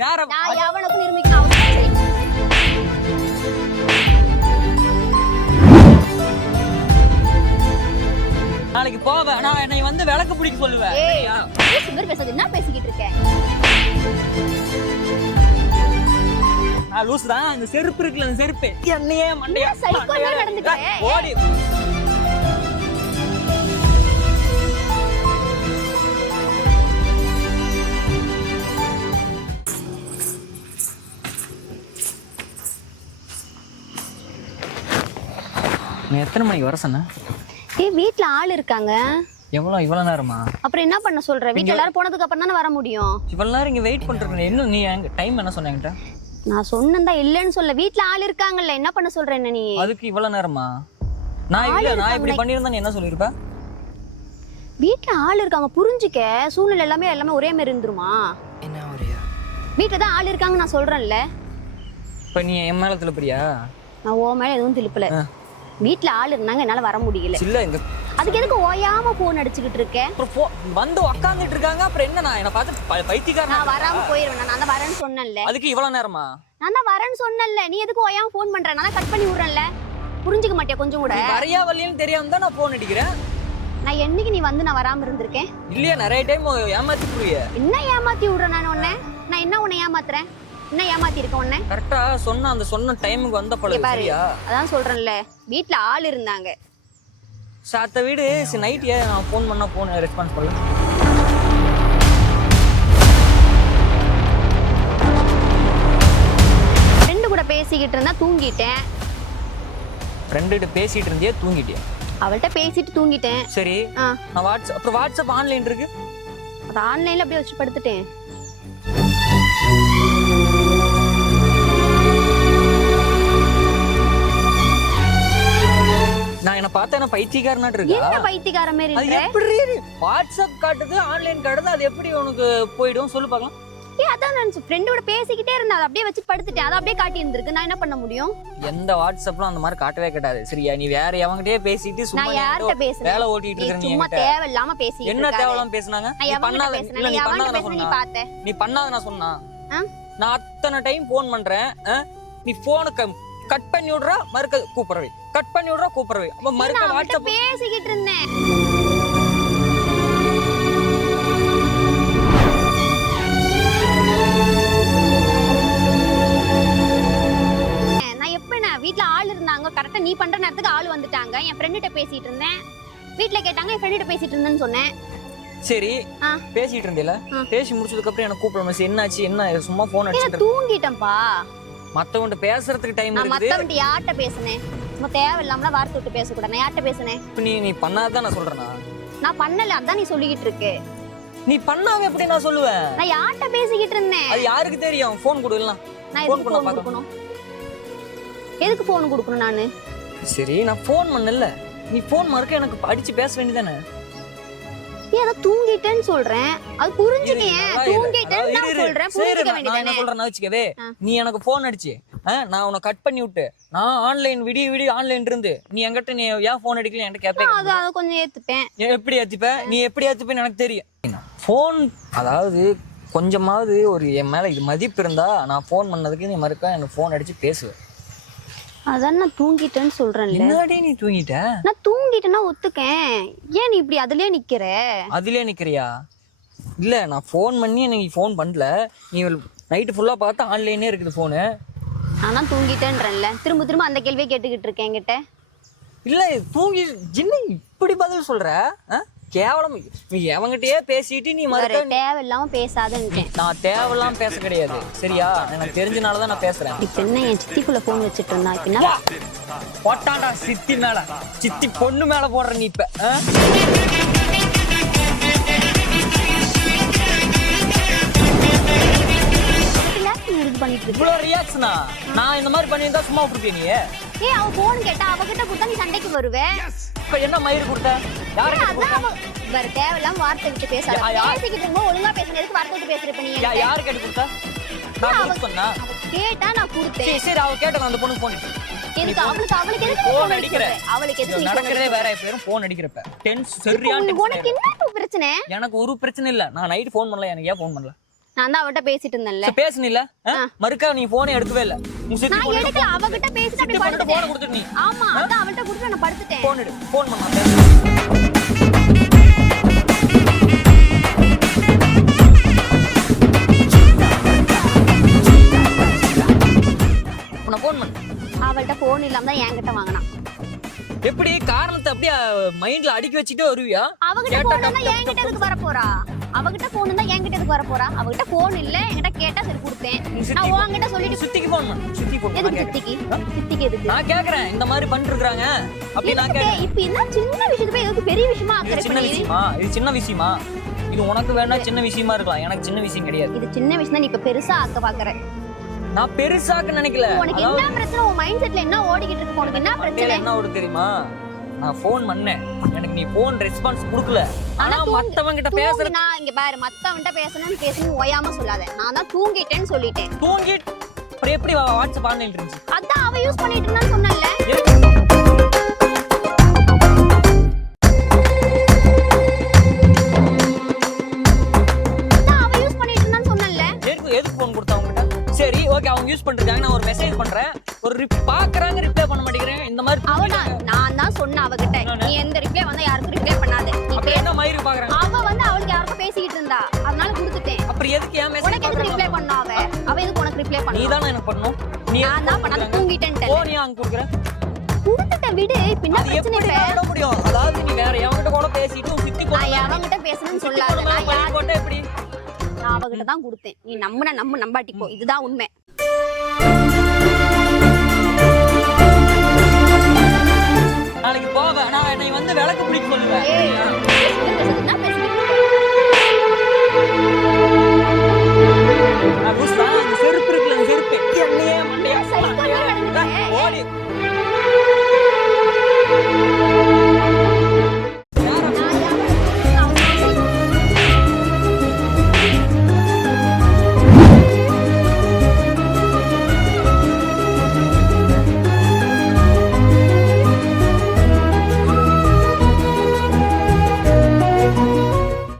வேற நான் எவனுக்கும் நிரூபிக்கணும் அவசியம் இல்லை. நாளைக்கு போவேன். நான் என்னை வந்து விளக்கு பிடிக்க சொல்லுவேன். ஏய், பேசி மாதிரி பேசாத. என்ன பேசிக்கிட்டு இருக்க? நான் லூசு தான். அந்த செருப்பு இருக்குல்ல, அந்த செருப்பு என்னையே மண்டையா சைக்கோ மாதிரி நடந்துக்கிறேன். ஓடி. நீ எத்தனை மணிக்கு வர சொன்ன? ஏய், வீட்ல ஆள் இருக்காங்க. இவ்வளவு நேரமா? அப்புறம் என்ன பண்ண சொல்ற? வீட்ல எல்லாரும் போனதுக்கு அப்புறம் தானே வர முடியும். இவ்வளவு நேரம் இங்க வெயிட் பண்றேன். இன்னும் நீ எங்க டைம் என்ன சொன்ன என்கிட்ட? நான் சொன்னேன்டா இல்லன்னு சொல்ல. வீட்ல ஆள் இருக்காங்கல்ல, என்ன பண்ண சொல்ற என்ன நீ? அதுக்கு இவ்வளவு நேரமா? நான் இப்படி பண்ணிருந்தா நீ என்ன சொல்லிருப்ப? வீட்ல ஆள் இருக்காங்க, புரிஞ்சுக்க. சூழ்நிலை எல்லாமே ஒரே மாதிரி இருந்துருமா? என்ன ஒரேயா? வீட்ல தான் ஆள் இருக்காங்க நான் சொல்றேன்ல. இப்ப நீ என் மேல திருப்பியா? நான் ஓ மேல எதுவும் திருப்பல. வீட்ல ஆள் இருந்தாங்க, என்னால வர முடியல. இல்ல இந்த அதுக்கு எதுக்கு ஓயாம போன் அடிச்சுக்கிட்டு இருக்க? வந்து உட்கார்ந்துட்டு இருக்காங்க. அப்புறம் என்ன? நான் என்ன பார்த்து பைத்தியக்காரன்? நான் வராம போயிருவேன். நான் தான் வரேன்னு சொன்னேன்ல. அதுக்கு இவ்வளவு நேரமா? நான் தான் வரேன்னு சொன்னேன்ல. நீ எதுக்கு ஓயாம போன் பண்ற? நான் கட் பண்ணி விடுறேன்ல. புரிஞ்சுக்க மாட்டியா கொஞ்சம் கூட? வரையா வரலையான்னு தெரியாம தான் நான் போன் அடிக்கிறேன். நான் என்னைக்கு நீ வந்து நான் வராம இருந்திருக்கேன்? இல்லையா, நிறைய டைம் ஏமாத்தி போறியே. என்ன ஏமாத்தி விடுறேன் நான் உன்னை? நான் என்ன உன்னை ஏமாத்துறேன்? என்ன ஏமாத்தி இருக்க உன்னை? கரெக்டா சொன்ன அந்த சொன்ன டைமுக்கு வந்த பழகு சரியா? அதான் சொல்றேன்ல, வீட்ல ஆள் இருந்தாங்க. சாத்த வீடு நைட் நான் ஃபோன் பண்ணா போன் ரெஸ்பான்ஸ் பண்ணல. ஃப்ரெண்டு கூட பேசிக்கிட்டு இருந்தா தூங்கிட்டேன். ஃப்ரெண்டு கிட்ட பேசிட்டு இருந்தே தூங்கிட்டியா? அவள்கிட்ட பேசிட்டு தூங்கிட்டேன். சரி, நான் வாட்ஸ்அப் ஆன்லைன் இருக்கு. அது ஆன்லைன்ல அப்படியே வச்சு படுத்துட்டேன். நான் என்ன பார்த்தா என்ன பைத்தியக்காரனாட்டு இருக்கா? என்ன பைத்தியக்கார மாதிரி அது இருக்க? எப்படி வாட்ஸ்அப் காட்டுது, ஆன்லைன் காட்டுது, அது எப்படி உனக்கு போய்டும் சொல்லு பார்க்கலாம். ஏய், அதான் நான் ஃப்ரெண்டோட பேசிக்கிட்டே இருந்தேன். அதை அப்படியே வச்சு படுத்துட்டேன். அதை அப்படியே காட்டி இருந்திருக்கு. நான் என்ன பண்ண முடியும்? எந்த வாட்ஸ்அப்லாம் அந்த மாதிரி காட்டவே காட்டாது சரியா? நீ வேற எவங்கிட்டயே பேசிட்டு சும்மா நான் யார்கிட்ட பேசுறேன்? வேலை ஓட்டிட்டு இருக்க. நீ சும்மா தேவையில்லாம பேசிட்டு என்ன தேவையில்லாம பேசுனாங்க? நீ பண்ணாத இல்ல, நீ பண்ணாத சொன்னா. நீ பண்ணாத நான் சொன்னா. நான் அத்தனை டைம் போன் பண்றேன். நீ போனை கட் பண்ணி விடுறா, மறுக்க கூப்பிடுறவை. கட் பண்ணி விடுறா, கூப்பிடுறவை. அப்ப மறுக்க வாட்ஸ்அப் பேசிக்கிட்டு இருந்தேன். நான் எப்ப வீட்ல ஆள் இருந்தாங்க, கரெக்டா நீ பண்ற நேரத்துக்கு ஆள் வந்துட்டாங்க. என் ஃப்ரெண்ட்ட பேசிட்டு இருந்தேன். வீட்ல கேட்டாங்க, என் ஃப்ரெண்ட்ட பேசிட்டு இருந்தேன்னு சொன்னேன். சரி, பேசிட்டு இருந்தேல. பேசி முடிச்சதுக்கு அப்புறம் எனக்கு கூப்பிட மெசேஜ் என்னாச்சு? என்ன சும்மா போன் அடிச்சிட்டு தூங்கிட்டேன்பா. மத்தவங்க பேசுறதுக்கு டைம் இருக்குது. நான் மத்தவங்க யார்ட்ட பேசுனேன்? நம்ம தேவையில்லாம வார்த்தை விட்டு பேசக்கூடாது. நான் யார்ட்ட பேசுனேன்? நீ பண்ணாதான் நான் சொல்றேனா? நான் பண்ணல, அதான் நீ சொல்லிக்கிட்டு இருக்க. நீ பண்ணாம எப்படி நான் சொல்லுவேன்? நான் யார்ட்ட பேசிக்கிட்டு இருந்தேன்? அது யாருக்கு தெரியும்? போன் கொடுக்கலாம். நான் போன் பண்ண பார்க்கணும். எதுக்கு போன் கொடுக்கணும் நானு? சரி, நான் போன் பண்ணல. நீ போன் மறுக்க எனக்கு அடிச்சு பேச வேண்டியதானே? ஏதோ தூங்கிட்டேன்னு சொல்றேன். அது புரிஞ்சுக்கேன். தூங்கிட்டேன்னு நான் சொல்றேன். புரிஞ்சுக்க வேண்டியதானே? நான் சொல்றேன் வெச்சுக்கவே. நீ எனக்கு போன் அடிச்சு நான் உன்னை கட் பண்ணி விட்டு நான் ஆன்லைன் வீடியோ ஆன்லைன் இருந்து நீ என்கிட்ட நீ ஏன் போன் அடிக்கல என்கிட்ட கேட்பேன். அத கொஞ்சம் ஏத்துப்பேன். எப்படி ஏத்துப்ப? நீ எப்படி ஏத்துப்பேன்னு எனக்கு தெரியும். போன் அதாவது கொஞ்சமாவது ஒரு என் மேல இது மதிப்பு இருந்தா நான் போன் பண்ணதுக்கு நீ மறுக்க எனக்கு போன் அடிச்சு பேசுவேன். அதான் நான் தூங்கிட்டேன்னு சொல்றேன்ல. என்னடி நீ தூங்கிட்ட? நான் தூங்கிட்டேன்னா ஒத்துக்கேன். ஏன் நீ இப்படி அதுலயே நிக்கிற? அதுலயே நிக்கிறியா? இல்ல, நான் போன் பண்ணி எனக்கு போன் பண்ணல. நீ நைட்டு ஃபுல்லா பார்த்தா ஆன்லைனே இருக்குது போனு. ஆனா தூங்கிட்டேன்றேன்ல. திரும்ப அந்த கேள்வியை கேட்டுக்கிட்டு இருக்கேன் என்கிட்ட. இல்ல, தூங்கி என்ன இப்படி பதில் சொல்ற? கேவலம். நீ எவங்கிட்டயே பேசிட்டு நீ மறுக்க தேவையில்லாம பேசாதேன்னு. நான் தேவையில்லாம பேச கிடையாது சரியா? எனக்கு தெரிஞ்சனாலதான் நான் பேசுறேன். இப்ப என்ன என் சித்திக்குள்ள போன் வச்சுட்டு இருந்தா? இப்ப என்ன போட்டாண்டா சித்தி மேல? சித்தி பொண்ணு மேல போடுற நீ இப்ப? இவ்வளவு ரியாக்ஷனா? நான் இந்த மாதிரி பண்ணியிருந்தா சும்மா விட்டுருப்பேன் நீ? ஏய், அவ போன் கேட்டா அவகிட்ட கொடுத்தா நீ சண்டைக்கு வருவே. இப்ப என்ன மயிறு கொடுத்த? யாருக்கு கொடுத்த? வேற தேவையில்லாம வார்த்தை விட்டு பேசாத. பேசிக்கிட்டு இருக்கும்போது ஒழுங்கா பேசுன. எதுக்கு வார்த்தை விட்டு பேசுற? நீ யாரு கேட்டு கொடுத்த? நான் சொன்னா கேட்டா நான் கொடுத்தேன். சரி, அவ கேட்ட அந்த பொண்ணு போன் எதுக்கு? அவளுக்கு எதுக்கு போன் அடிக்கிற? அவளுக்கு எதுக்கு நடக்கிறதே வேற பேரும் போன் அடிக்கிறப்ப டென்ஸ் சரியான. உனக்கு என்ன பிரச்சனை? எனக்கு ஒரு பிரச்சனை இல்ல. நான் நைட் போன் பண்ணல. எனக்கு ஏன் போன் பண்ணல? நான் தான் அவட்ட பேசிட்டு இருந்தேன்ல. பேசுனில மறுக்கா நீ போனே எடுக்கவே இல்ல. நான் எடுக்கல, அவகிட்ட பேசிட்டு அப்படி படுத்துட்டேன். போன் கொடுத்துட்டு நீ. ஆமா, அதான் அவள்ட்ட கொடுத்து நான் படுத்துட்டேன். போன் எடு, போன் பண்ணா பேசு. நான் போன் பண்ண. அவள்ட்ட போன் இல்லாம தான் என்கிட்ட வாங்குனா. எப்படி காரணத்தை அப்படியே மைண்ட்ல அடுக்கி வச்சிட்டே வருவியா? அவகிட்ட போன் இருந்தா என்கிட்ட எதுக்கு வர போறா? அவகிட்ட போன் இருந்தா என்கிட்ட எதுக்கு வர போறா? அவகிட்ட போன் இல்ல, என்கிட்ட கேட்டா சரி கொடுத்தேன். நான் உன்கிட்ட சொல்லிட்டு சித்திக்கு போன் பண்ண. சித்தி போன் எதுக்கு சித்திக்கு? சித்திக்கு எதுக்கு? நான் கேக்குறேன் இந்த மாதிரி பண்ணிருக்காங்க அப்படி நான் கேக்குறேன். இப்போ இந்த சின்ன விஷயத்துக்கு எதுக்கு பெரிய விஷயமா ஆக்குற? சின்ன விஷயமா? இது சின்ன விஷயமா? இது உனக்கு வேணா சின்ன விஷயமா இருக்கலாம், எனக்கு சின்ன விஷயம் கிடையாது. இது சின்ன விஷயம், நீ இப்ப பெருசா ஆக்க பாக்குற. நான் பெருசாக்க நினைக்கல. உனக்கு என்ன பிரச்சனை? உன் மைண்ட் செட்ல என்ன ஓடிக்கிட்டு இருக்கு? உனக்கு என்ன பிரச்சனை? என்ன ஓடு தெரியுமா? நான் ஃபோன் பண்ணேன், எனக்கு நீ ஃபோன் ரெஸ்பான்ஸ் கொடுக்கல. ஆனா மத்தவங்க கிட்ட பேசுற நான் இங்க பாரு, மத்தவங்க பேசணும்னு ஓயாம சொல்லாத. நான் தான் தூங்கிட்டேன்னு சொல்லிட்டேன். தூங்கிட்டு அப்புறம் எப்படி வாட்ஸ்அப் ஆன்லைன் இருந்துச்சு? அதான் அவ யூஸ் பண்ணிட்டு இருந்தான்னு சொன்னேன்ல. எதுக்கு ஃபோன் கொடுத்தா அவங்க கிட்ட? சரி ஓகே, அவங்க யூஸ் பண்றாங்க, நான் ஒரு மெசேஜ் பண்றேன், ஒரு பாக்குறாங்க, ரிப்ளை பண்ண மாட்டேங்கிறேன். இந்த மாதிரி நான் தான் சொன்ன அவகிட்ட, நீ எந்த ரிப்ளை வந்தா யாருக்கும் ரிப்ளை பண்ணாத. நீ என்ன மயிறு பாக்குறாங்க? அவ வந்து அவளுக்கு யாருக்கும் பேசிக்கிட்டு இருந்தா, அதனால கொடுத்துட்டேன். அப்புறம் எதுக்கு ஏன் மெசேஜ்? உனக்கு எதுக்கு ரிப்ளை பண்ணா? அவ எதுக்கு உனக்கு ரிப்ளை பண்ணா? நீ தான எனக்கு பண்ணனும். நீ நான் தான் பண்ண, தூங்கிட்டேன்டே. போன் ஏன் அங்க குடுக்குற? குடுத்துட்ட விடு, பின்ன பிரச்சனை இல்ல. பண்ண முடியும். அதாவது நீ வேற எவங்கிட்ட கூட பேசிட்டு சித்தி கூட நான் எவங்கிட்ட பேசணும்னு சொல்லாத. நான் யார் போட்ட எப்படி? நான் அவகிட்ட தான் கொடுத்தேன். நீ நம்பாட்டி போ, இதுதான் உண்மை. நாளைக்கு போவேன், நான் என்னை வந்து விளக்கு பிடிக்க சொல்லுவேன்.